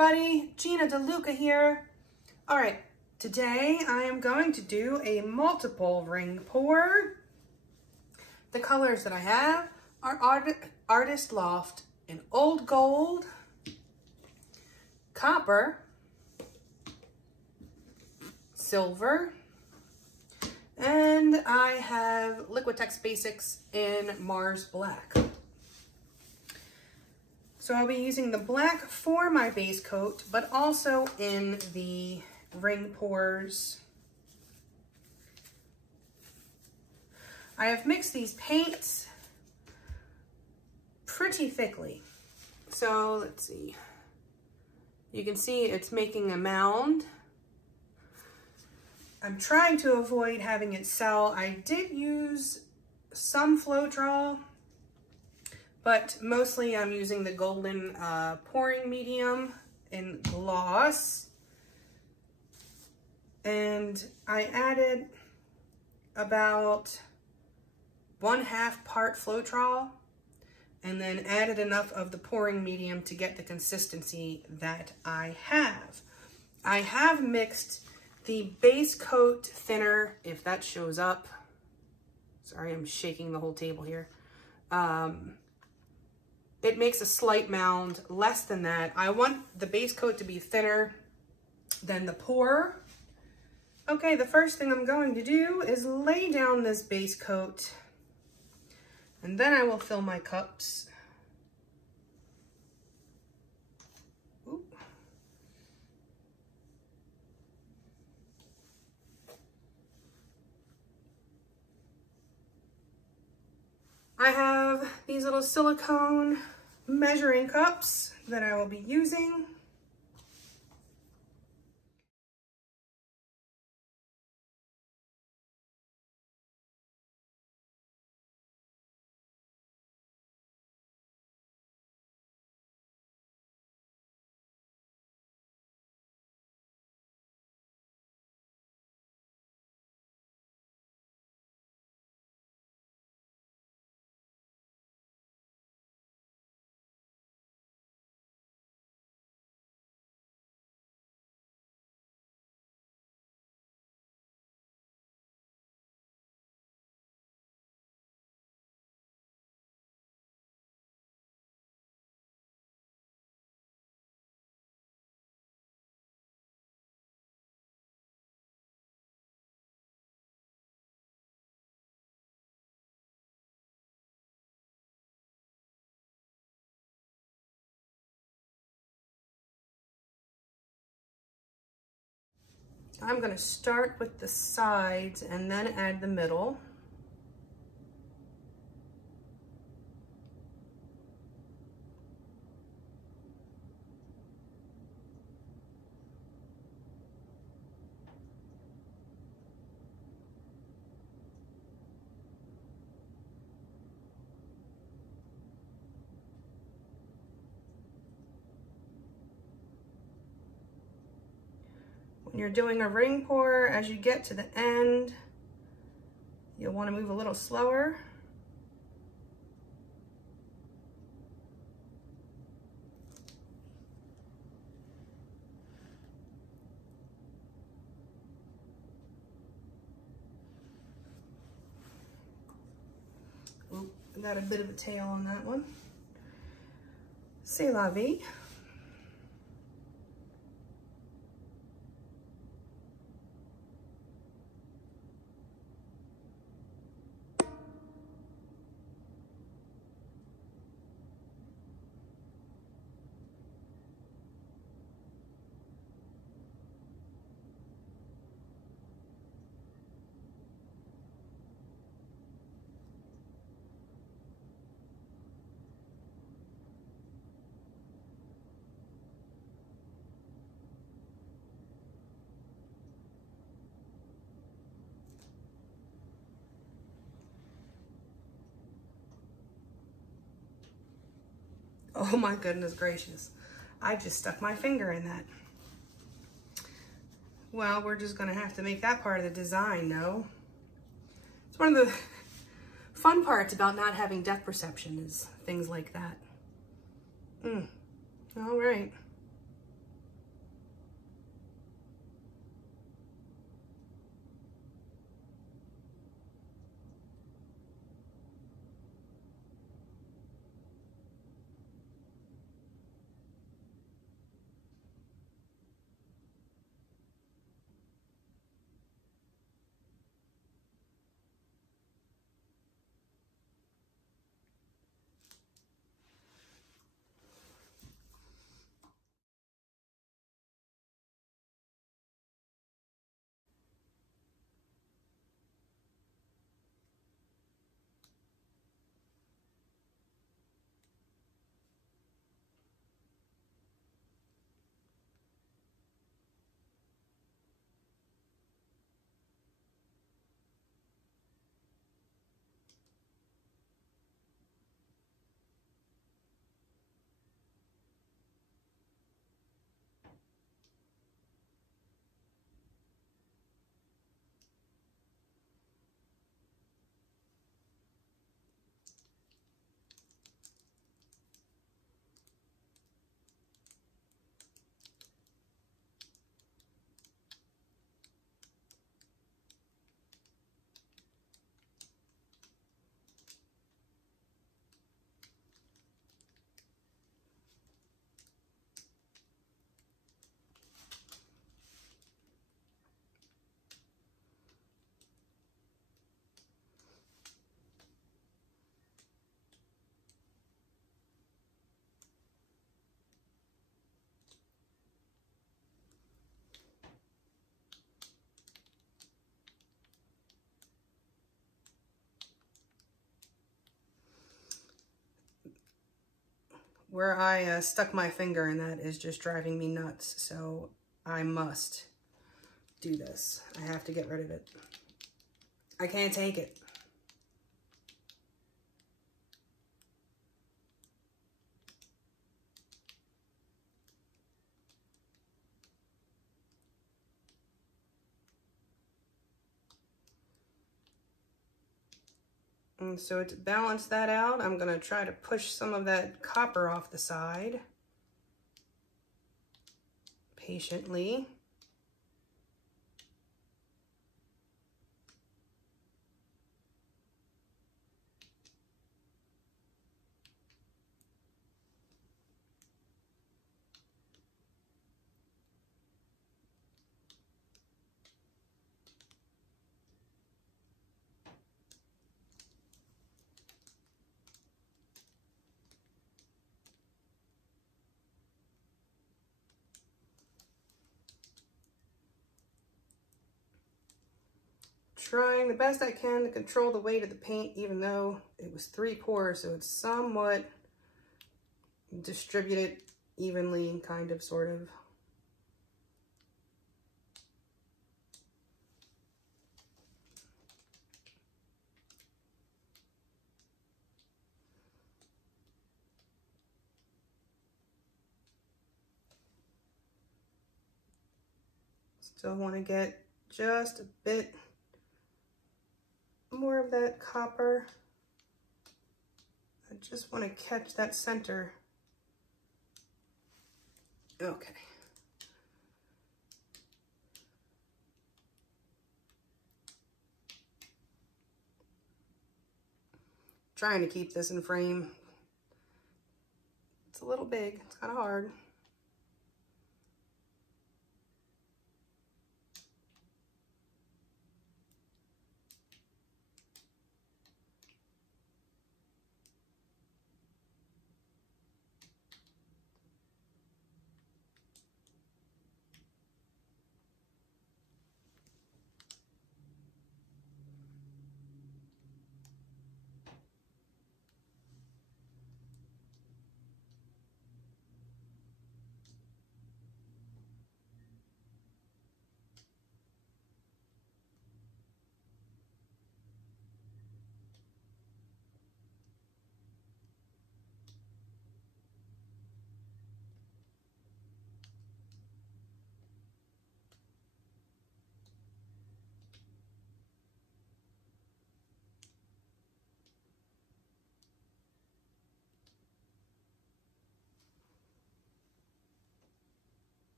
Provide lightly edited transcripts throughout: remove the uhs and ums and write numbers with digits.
everybody, Gina DeLuca here. All right, today I am going to do a multiple ring pour. The colors that I have are Artist Loft in Old Gold, Copper, Silver, and I have Liquitex Basics in Mars Black. So I'll be using the black for my base coat, but also in the ring pours. I have mixed these paints pretty thickly. So let's see. You can see it's making a mound. I'm trying to avoid having it sell. I did use some Floetrol, but mostly I'm using the golden pouring medium in gloss. And I added about 1/2 part Floetrol and then added enough of the pouring medium to get the consistency that I have. I have mixed the base coat thinner, if that shows up. Sorry, I'm shaking the whole table here. It makes a slight mound, less than that. I want the base coat to be thinner than the pour. Okay, the first thing I'm going to do is lay down this base coat, and then I will fill my cups. Ooh. I have these little silicone measuring cups that I will be using. I'm going to start with the sides and then add the middle. When you're doing a ring pour, as you get to the end, you'll want to move a little slower. Oop, I got a bit of a tail on that one. C'est la vie. Oh my goodness gracious. I just stuck my finger in that. Well, we're just gonna have to make that part of the design, no? It's one of the fun parts about not having depth perception is things like that. All right. where I stuck my finger, and that is just driving me nuts. So I must do this. I have to get rid of it. I can't take it. And so to balance that out, I'm going to try to push some of that copper off the side patiently. Trying the best I can to control the weight of the paint, even though it was 3/4, so it's somewhat distributed evenly, kind of, sort of. Still want to get just a bit more of that copper. I just want to catch that center. Okay. Trying to keep this in frame. It's a little big, it's kind of hard.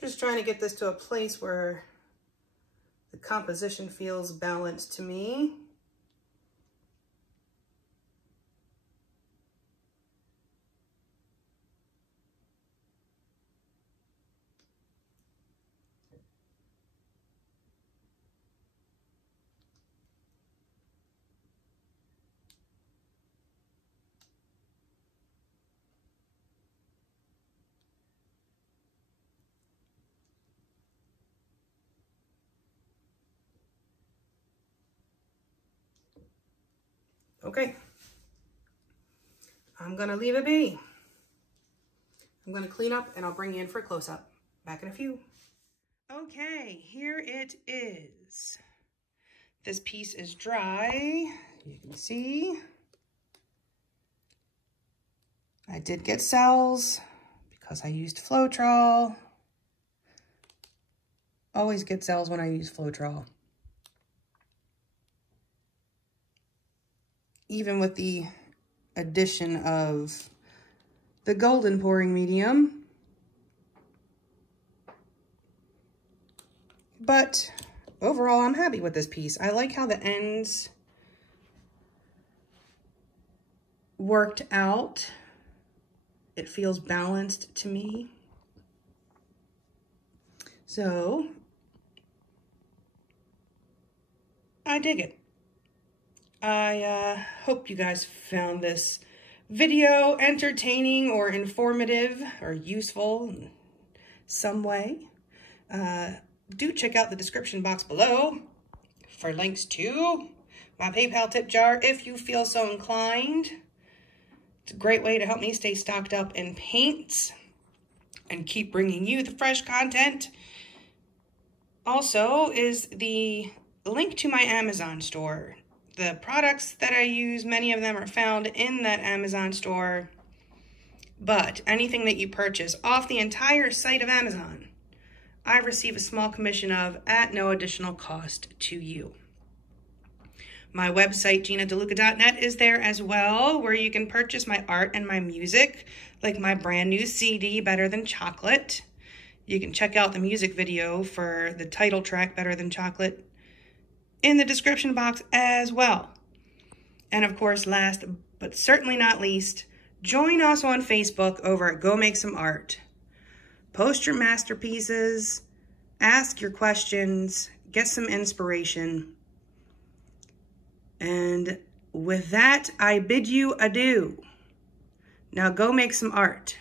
Just trying to get this to a place where the composition feels balanced to me. Okay, I'm gonna leave it be. I'm gonna clean up and I'll bring you in for a close-up. Back in a few. Okay, here it is. This piece is dry, you can see. I did get cells because I used Floetrol. Always get cells when I use Floetrol. Even with the addition of the golden pouring medium, But overall, I'm happy with this piece. I like how the ends worked out. It feels balanced to me. So I dig it. I hope you guys found this video entertaining or informative or useful in some way. Do check out the description box below for links to my PayPal tip jar if you feel so inclined. It's a great way to help me stay stocked up in paints and keep bringing you the fresh content. Also is the link to my Amazon store. The products that I use, many of them are found in that Amazon store. But anything that you purchase off the entire site of Amazon, I receive a small commission of at no additional cost to you. My website, GinaDeLuca.net, is there as well, where you can purchase my art and my music, like my brand new CD, Better Than Chocolate. You can check out the music video for the title track, Better Than Chocolate, in the description box as well. And of course, last but certainly not least, join us on Facebook over at Go Make Some Art. Post your masterpieces, ask your questions, get some inspiration. And with that, I bid you adieu. Now go make some art.